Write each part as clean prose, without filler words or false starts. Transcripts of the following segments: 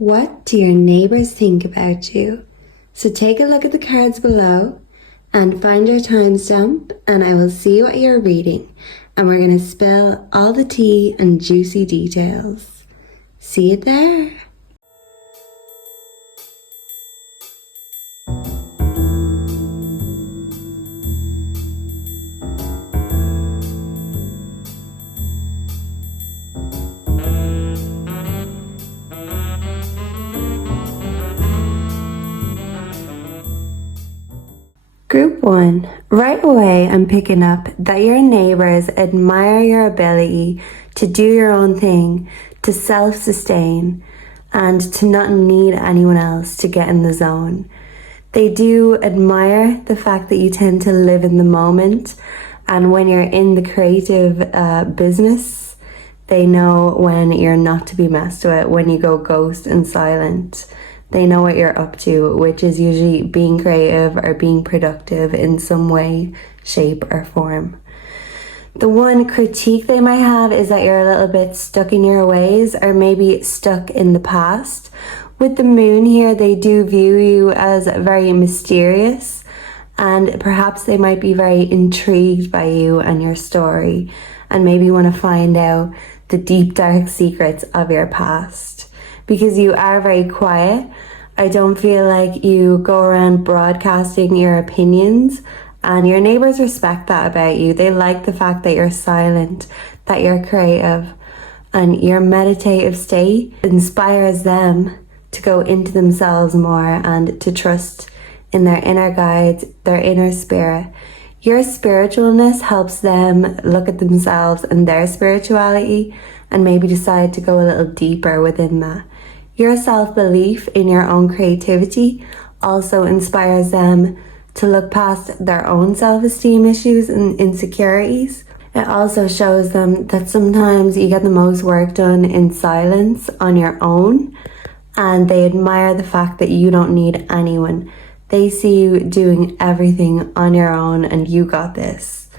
What do your neighbours think about you? So take a look at the cards below and find your timestamp, and I will see what you're reading, and we're going to spill all the tea and juicy details. See you there. Group 1. Right away, I'm picking up that your neighbours admire your ability to do your own thing, to self-sustain, and to not need anyone else to get in the zone. They do admire the fact that you tend to live in the moment, and when you're in the creative business, they know when you're not to be messed with, when you go ghost and silent. They know what you're up to, which is usually being creative or being productive in some way, shape, or form. The one critique they might have is that you're a little bit stuck in your ways, or maybe stuck in the past. With the moon here, they do view you as very mysterious, and perhaps they might be very intrigued by you and your story, and maybe want to find out the deep, dark secrets of your past. Because you are very quiet, I don't feel like you go around broadcasting your opinions, and your neighbours respect that about you. They like the fact that you're silent, that you're creative, and your meditative state inspires them to go into themselves more and to trust in their inner guides, their inner spirit. Your spiritualness helps them look at themselves and their spirituality and maybe decide to go a little deeper within that. Your self-belief in your own creativity also inspires them to look past their own self-esteem issues and insecurities. It also shows them that sometimes you get the most work done in silence on your own, and they admire the fact that you don't need anyone. They see you doing everything on your own and you got this.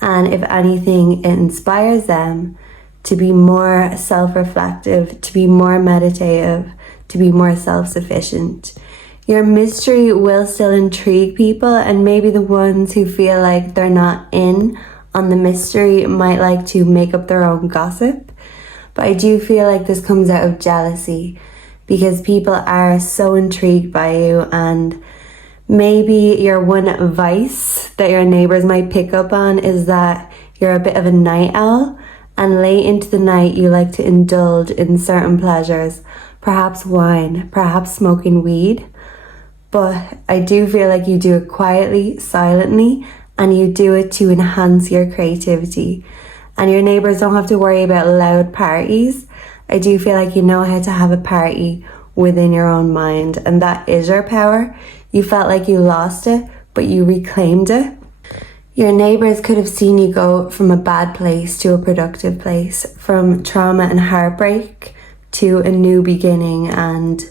And if anything, it inspires them to be more self-reflective, to be more meditative, to be more self-sufficient. Your mystery will still intrigue people, and maybe the ones who feel like they're not in on the mystery might like to make up their own gossip. But I do feel like this comes out of jealousy, because people are so intrigued by you, and maybe your one vice that your neighbours might pick up on is that you're a bit of a night owl, and late into the night you like to indulge in certain pleasures, perhaps wine, perhaps smoking weed. But I do feel like you do it quietly, silently, and you do it to enhance your creativity. And your neighbours don't have to worry about loud parties. I do feel like you know how to have a party within your own mind, and that is your power. You felt like you lost it, but you reclaimed it. Your neighbours could have seen you go from a bad place to a productive place, from trauma and heartbreak to a new beginning and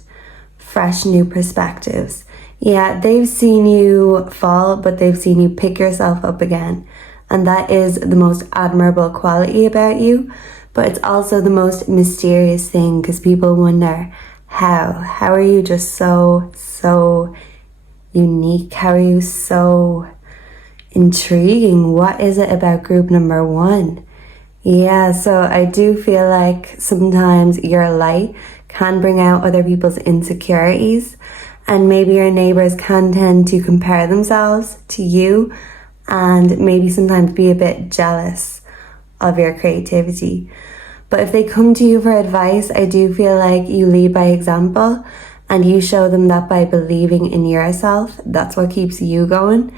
fresh new perspectives. Yeah, they've seen you fall, but they've seen you pick yourself up again. And that is the most admirable quality about you, but it's also the most mysterious thing, because people wonder, how are you just so unique? How are you so intriguing? What is it about group number 1? Yeah, so I do feel like sometimes your light can bring out other people's insecurities, and maybe your neighbours can tend to compare themselves to you and maybe sometimes be a bit jealous of your creativity. But if they come to you for advice, I do feel like you lead by example, and you show them that by believing in yourself, that's what keeps you going.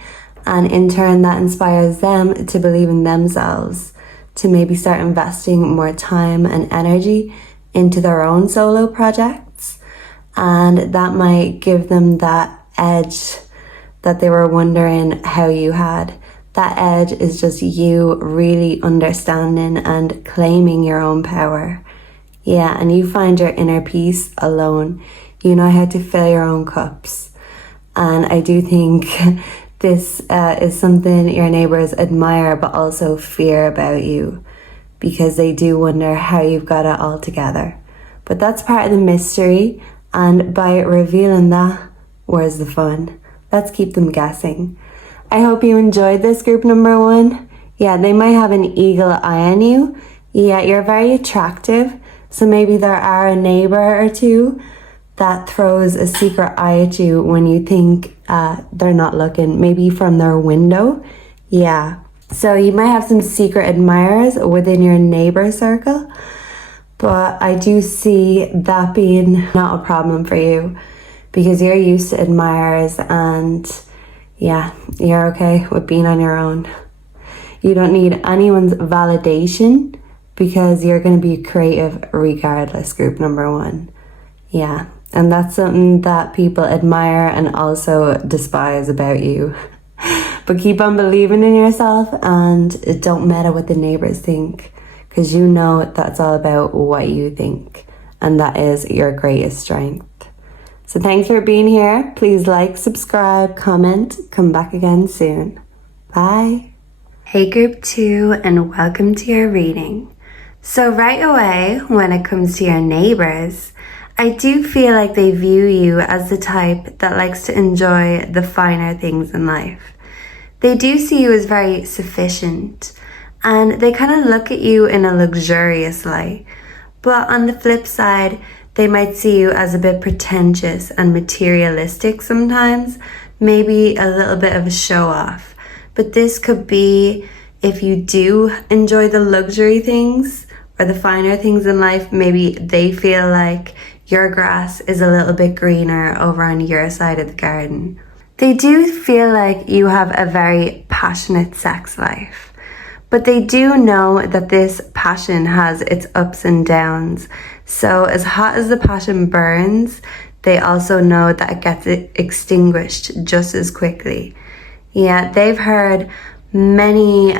And in turn, that inspires them to believe in themselves, to maybe start investing more time and energy into their own solo projects. And that might give them that edge that they were wondering how you had. That edge is just you really understanding and claiming your own power. Yeah, and you find your inner peace alone. You know how to fill your own cups. And I do think this is something your neighbours admire but also fear about you, because they do wonder how you've got it all together. But that's part of the mystery, And by revealing that, where's the fun? Let's keep them guessing. I hope you enjoyed this group number 1. Yeah, they might have an eagle eye on you. Yeah, you're very attractive. So maybe there are a neighbour or two that throws a secret eye at you when you think they're not looking, maybe from their window. Yeah, so you might have some secret admirers within your neighbour circle, but I do see that being not a problem for you because you're used to admirers and yeah, you're okay with being on your own. You don't need anyone's validation because you're going to be creative regardless, group number 1. Yeah, and that's something that people admire and also despise about you. But keep on believing in yourself and don't matter what the neighbors think, because you know that's all about what you think, and that is your greatest strength. So thanks for being here. Please like, subscribe, comment, come back again soon. Bye. Hey group 2, and welcome to your reading. So right away, when it comes to your neighbors, I do feel like they view you as the type that likes to enjoy the finer things in life. They do see you as very sufficient, and they kind of look at you in a luxurious light. But on the flip side, they might see you as a bit pretentious and materialistic sometimes, maybe a little bit of a show off. But this could be if you do enjoy the luxury things or the finer things in life, maybe they feel like your grass is a little bit greener over on your side of the garden. They do feel like you have a very passionate sex life, but they do know that this passion has its ups and downs. So as hot as the passion burns, they also know that it gets extinguished just as quickly. Yeah, they've heard many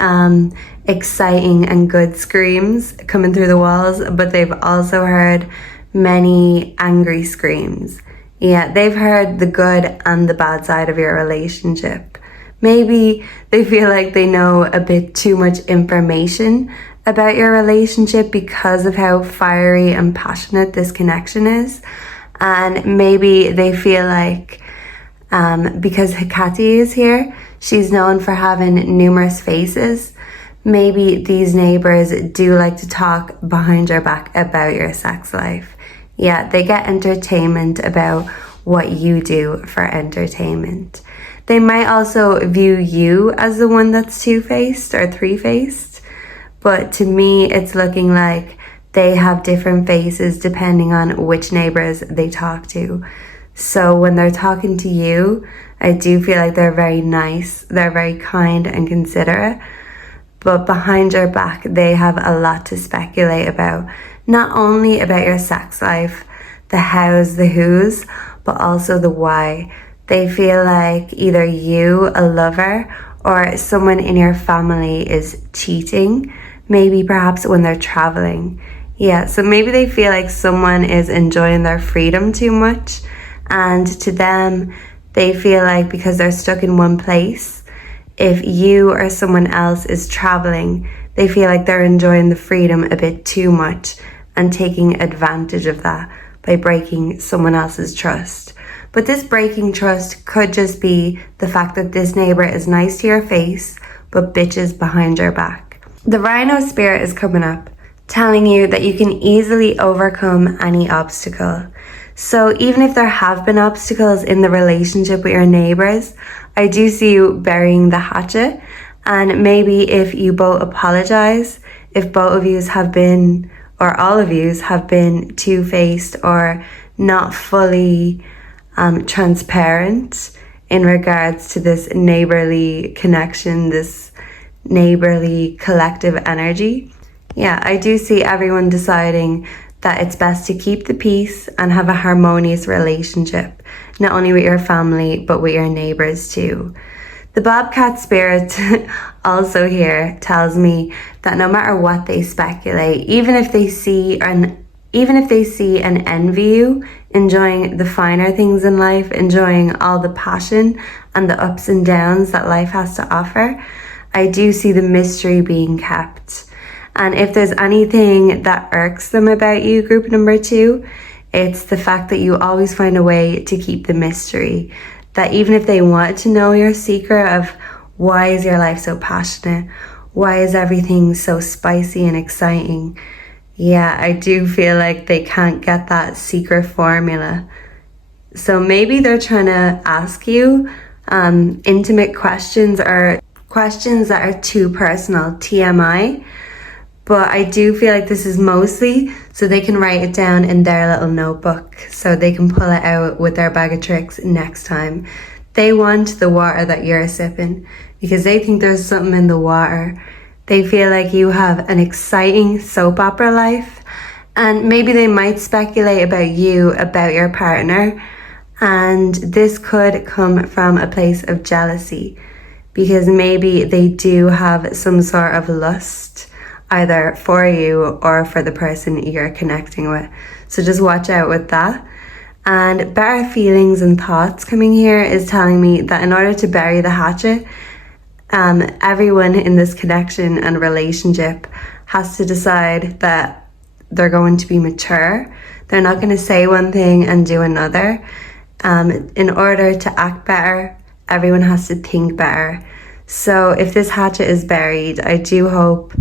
exciting and good screams coming through the walls, but they've also heard many angry screams. Yeah, they've heard the good and the bad side of your relationship. Maybe they feel like they know a bit too much information about your relationship because of how fiery and passionate this connection is. And maybe they feel like because Hecate is here, she's known for having numerous faces. Maybe these neighbors do like to talk behind your back about your sex life. Yeah, they get entertainment about what you do for entertainment. They might also view you as the one that's two-faced or three-faced, but to me it's looking like they have different faces depending on which neighbors they talk to. So when they're talking to you, I do feel like they're very nice, they're very kind and considerate, but behind your back they have a lot to speculate about, not only about your sex life, the hows, the whos, but also the why. They feel like either you, a lover, or someone in your family is cheating, maybe perhaps when they're traveling. Yeah, so maybe they feel like someone is enjoying their freedom too much, and to them, they feel like because they're stuck in one place, if you or someone else is traveling, they feel like they're enjoying the freedom a bit too much and taking advantage of that by breaking someone else's trust. But this breaking trust could just be the fact that this neighbor is nice to your face, but bitches behind your back. The rhino spirit is coming up, telling you that you can easily overcome any obstacle. So even if there have been obstacles in the relationship with your neighbors, I do see you burying the hatchet. And maybe if you both apologize, if both of you have been, or all of you have been two-faced or not fully transparent in regards to this neighborly connection, this neighborly collective energy. Yeah, I do see everyone deciding that it's best to keep the peace and have a harmonious relationship, not only with your family, but with your neighbors too. The Bobcat spirit also here tells me that no matter what they speculate, even if they see and envy you, enjoying the finer things in life, enjoying all the passion and the ups and downs that life has to offer, I do see the mystery being kept. And if there's anything that irks them about you, group number 2, It's the fact that you always find a way to keep the mystery. That even if they want to know your secret of why is your life so passionate, why is everything so spicy and exciting, yeah, I do feel like they can't get that secret formula. So maybe they're trying to ask you intimate questions or questions that are too personal, TMI. But I do feel like this is mostly so they can write it down in their little notebook so they can pull it out with their bag of tricks next time. They want the water that you're sipping because they think there's something in the water. They feel like you have an exciting soap opera life, and maybe they might speculate about you, about your partner, and this could come from a place of jealousy because maybe they do have some sort of lust either for you or for the person you're connecting with. So just watch out with that. And better feelings and thoughts coming here is telling me that in order to bury the hatchet, everyone in this connection and relationship has to decide that they're going to be mature. They're not going to say one thing and do another. In order to act better, everyone has to think better. So if this hatchet is buried, I do hope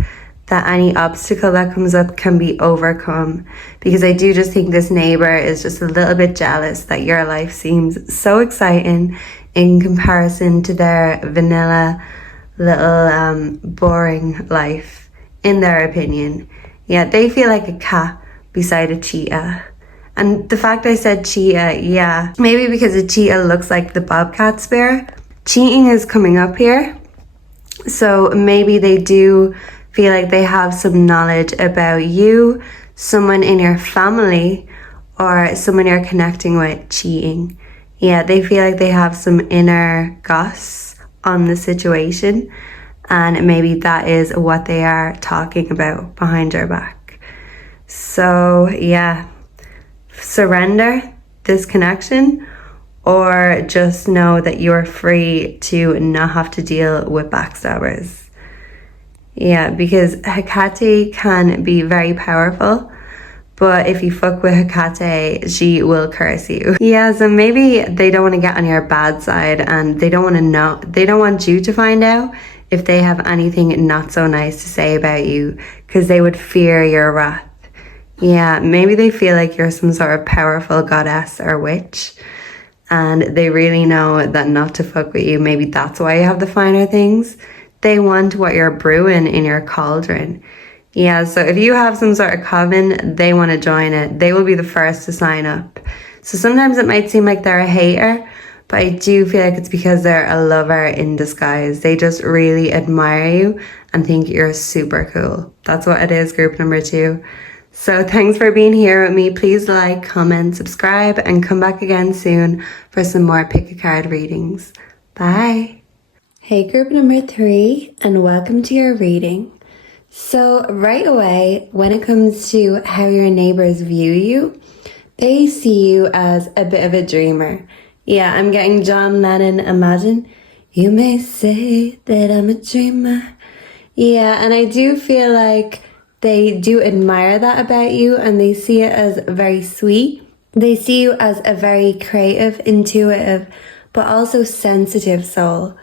that any obstacle that comes up can be overcome, because I do just think this neighbour is just a little bit jealous that your life seems so exciting in comparison to their vanilla little boring life, in their opinion. Yeah, they feel like a cat beside a cheetah. And the fact I said cheetah, yeah, maybe because a cheetah looks like the bobcat spear. Cheating is coming up here, so maybe they do feel like they have some knowledge about you, someone in your family, or someone you're connecting with cheating. Yeah, they feel like they have some inner goss on the situation, and maybe that is what they are talking about behind your back. So yeah, surrender this connection, or just know that you're free to not have to deal with backstabbers. Yeah, because Hecate can be very powerful, but if you fuck with Hecate, she will curse you. Yeah, so maybe they don't want to get on your bad side, and they don't want to know, they don't want you to find out if they have anything not so nice to say about you, because they would fear your wrath. Yeah, maybe they feel like you're some sort of powerful goddess or witch, and they really know that not to fuck with you. Maybe that's why you have the finer things. They want what you're brewing in your cauldron. Yeah, so if you have some sort of coven, they want to join it. They will be the first to sign up. So sometimes it might seem like they're a hater, but I do feel like it's because they're a lover in disguise. They just really admire you and think you're super cool. That's what it is, group number 2. So thanks for being here with me. Please like, comment, subscribe, and come back again soon for some more pick a card readings. Bye. Hey, group number 3, and welcome to your reading. So right away, when it comes to how your neighbors view you, they see you as a bit of a dreamer. Yeah, I'm getting John Lennon, Imagine. You may say that I'm a dreamer. Yeah, and I do feel like they do admire that about you, and they see it as very sweet. They see you as a very creative, intuitive, but also sensitive soul.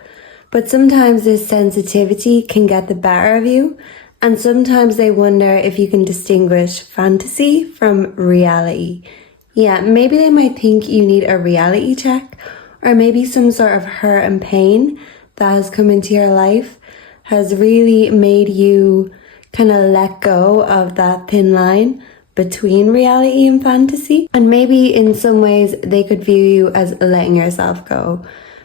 But sometimes this sensitivity can get the better of you, and sometimes they wonder if you can distinguish fantasy from reality. Yeah, maybe they might think you need a reality check, or maybe some sort of hurt and pain that has come into your life has really made you kind of let go of that thin line between reality and fantasy. And maybe in some ways they could view you as letting yourself go.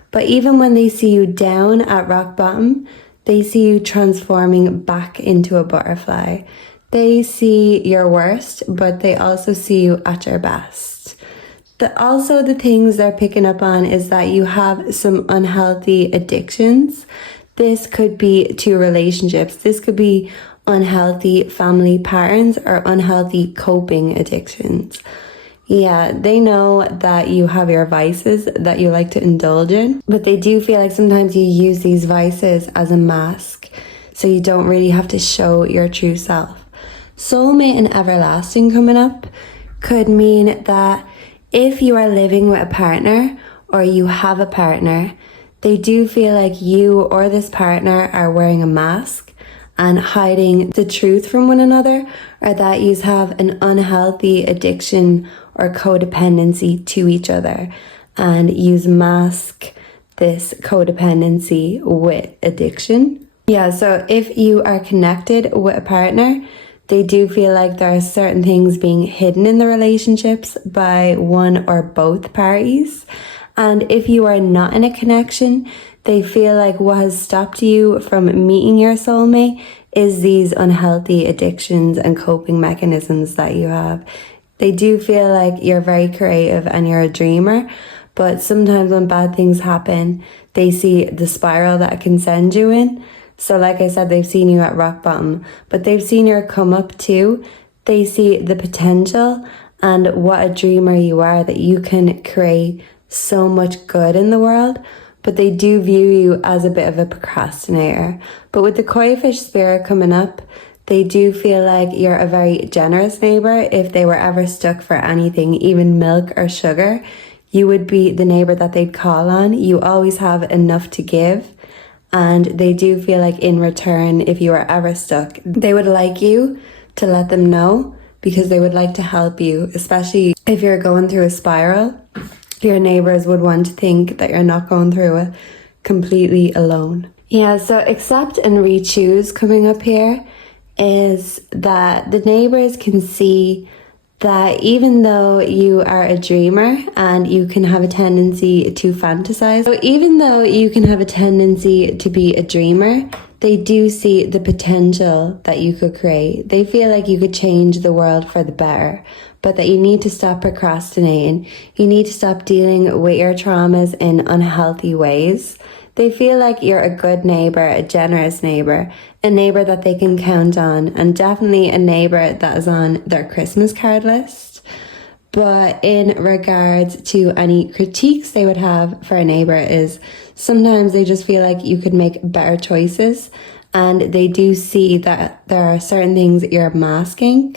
But even when they see you down at rock bottom, they see you transforming back into a butterfly. They see your worst, but they also see you at your best. Also, the things they're picking up on is that you have some unhealthy addictions. This could be to relationships. This could be unhealthy family patterns or unhealthy coping addictions. Yeah, they know that you have your vices that you like to indulge in, but they do feel like sometimes you use these vices as a mask, so you don't really have to show your true self. Soulmate and everlasting coming up. could mean that if you are living with a partner or you have a partner, they do feel like you or this partner are wearing a mask and hiding the truth from one another, or that you have an unhealthy addiction or codependency to each other, and you mask this codependency with addiction. Yeah, so if you are connected with a partner, they do feel like there are certain things being hidden in the relationships by one or both parties. And if you are not in a connection, they feel like what has stopped you from meeting your soulmate is these unhealthy addictions and coping mechanisms that you have. They do feel like you're very creative and you're a dreamer, but sometimes when bad things happen, they see the spiral that it can send you in. So like I said, they've seen you at rock bottom, but they've seen your come up too. They see the potential and what a dreamer you are, that you can create so much good in the world, but they do view you as a bit of a procrastinator. But with the koi fish spirit coming up, they do feel like you're a very generous neighbour. If they were ever stuck for anything, even milk or sugar, you would be the neighbour that they'd call on. You always have enough to give. And they do feel like in return, if you are ever stuck, they would like you to let them know, because they would like to help you, especially if you're going through a spiral. Your neighbours would want to think that you're not going through it completely alone. Yeah, so accept and re-choose coming up here is that the neighbours can see that even though you are a dreamer and you can have a tendency to fantasize, so even though you can have a tendency to be a dreamer, they do see the potential that you could create. They feel like you could change the world for the better, but that you need to stop procrastinating. You need to stop dealing with your traumas in unhealthy ways. They feel like you're a good neighbour, a generous neighbour, a neighbour that they can count on, and definitely a neighbour that is on their Christmas card list. But in regards to any critiques they would have for a neighbour is sometimes they just feel like you could make better choices, and they do see that there are certain things that you're masking,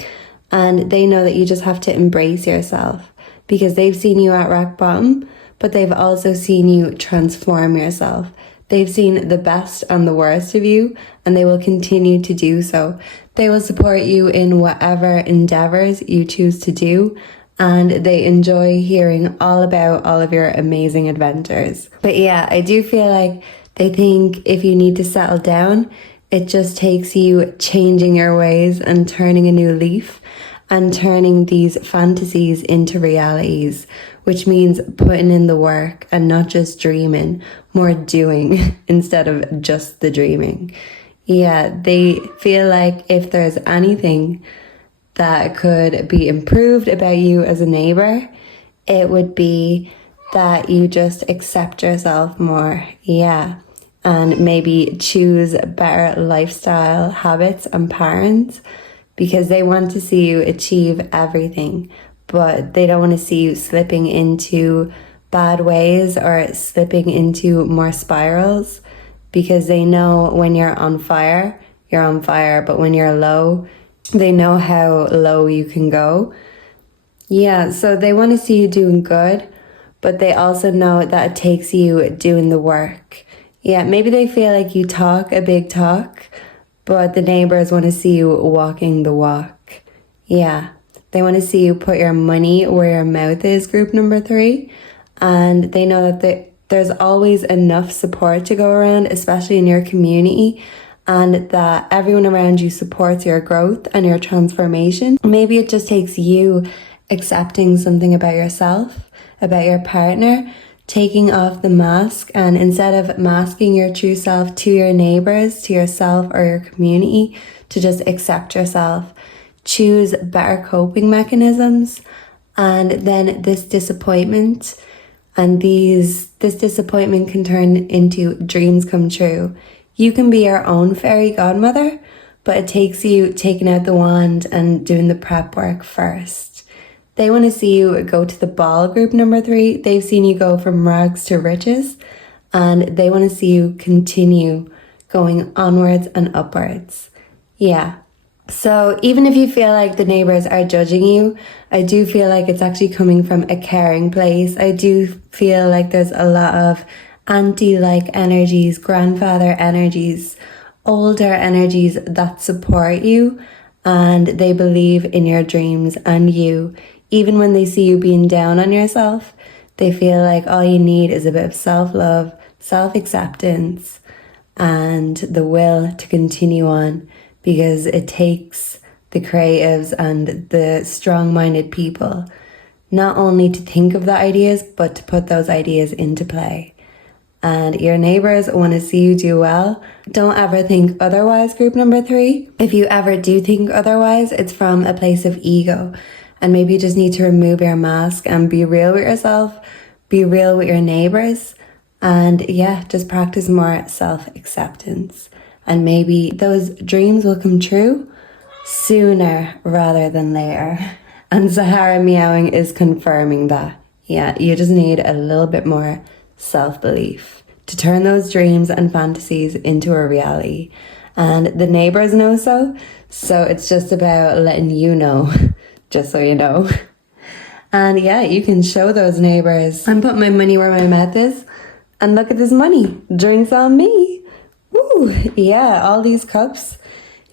and they know that you just have to embrace yourself, because they've seen you at rock bottom, but they've also seen you transform yourself. They've seen the best and the worst of you, and they will continue to do so. They will support you in whatever endeavors you choose to do, and they enjoy hearing all about all of your amazing adventures. But yeah, I do feel like they think if you need to settle down, it just takes you changing your ways and turning a new leaf and turning these fantasies into realities, which means putting in the work and not just dreaming, more doing instead of just the dreaming. Yeah, they feel like if there's anything that could be improved about you as a neighbour, it would be that you just accept yourself more. Yeah. And maybe choose better lifestyle habits and patterns, because they want to see you achieve everything, but they don't want to see you slipping into bad ways or slipping into more spirals, because they know when you're on fire, but when you're low, they know how low you can go. Yeah, so they want to see you doing good, but they also know that it takes you doing the work. Yeah, maybe they feel like you talk a big talk, but the neighbours want to see you walking the walk. Yeah, they want to see you put your money where your mouth is, group number 3. And they know that there's always enough support to go around, especially in your community, and that everyone around you supports your growth and your transformation. Maybe it just takes you accepting something about yourself, about your partner, taking off the mask, and instead of masking your true self to your neighbours, to yourself or your community, to just accept yourself, choose better coping mechanisms, and then this disappointment can turn into dreams come true. You can be your own fairy godmother, but it takes you taking out the wand and doing the prep work first. They want to see you go to the ball, group number 3. They've seen you go from rags to riches, and they want to see you continue going onwards and upwards. Yeah, So even if you feel like the neighbours are judging you, I do feel like it's actually coming from a caring place. I do feel like there's a lot of auntie-like energies, grandfather energies, older energies that support you, and they believe in your dreams and you. Even when they see you being down on yourself, they feel like all you need is a bit of self-love, self-acceptance, and the will to continue on, because it takes the creatives and the strong-minded people not only to think of the ideas, but to put those ideas into play. And your neighbours want to see you do well. Don't ever think otherwise, group number 3. If you ever do think otherwise, it's from a place of ego. And maybe you just need to remove your mask and be real with yourself, be real with your neighbours, and yeah, just practice more self-acceptance. And maybe those dreams will come true sooner rather than later. And Sahara Meowing is confirming that. Yeah, you just need a little bit more self-belief to turn those dreams and fantasies into a reality. And the neighbours know so it's just about letting you know, just so you know. And yeah, you can show those neighbours. I'm putting my money where my mouth is. And look at this money. Drinks on me. Woo! Yeah, all these cups.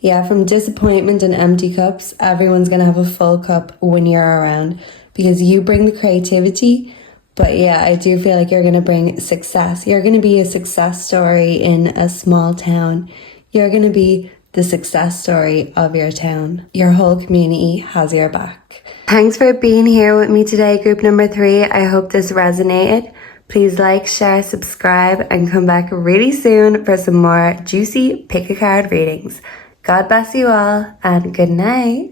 Yeah, from disappointment and empty cups, everyone's going to have a full cup when you're around, because you bring the creativity. But yeah, I do feel like you're going to bring success. You're going to be a success story in a small town. You're going to be the success story of your town. Your whole community has your back. Thanks for being here with me today, group number 3. I hope this resonated. Please like, share, subscribe, and come back really soon for some more juicy pick-a-card readings. God bless you all, and good night.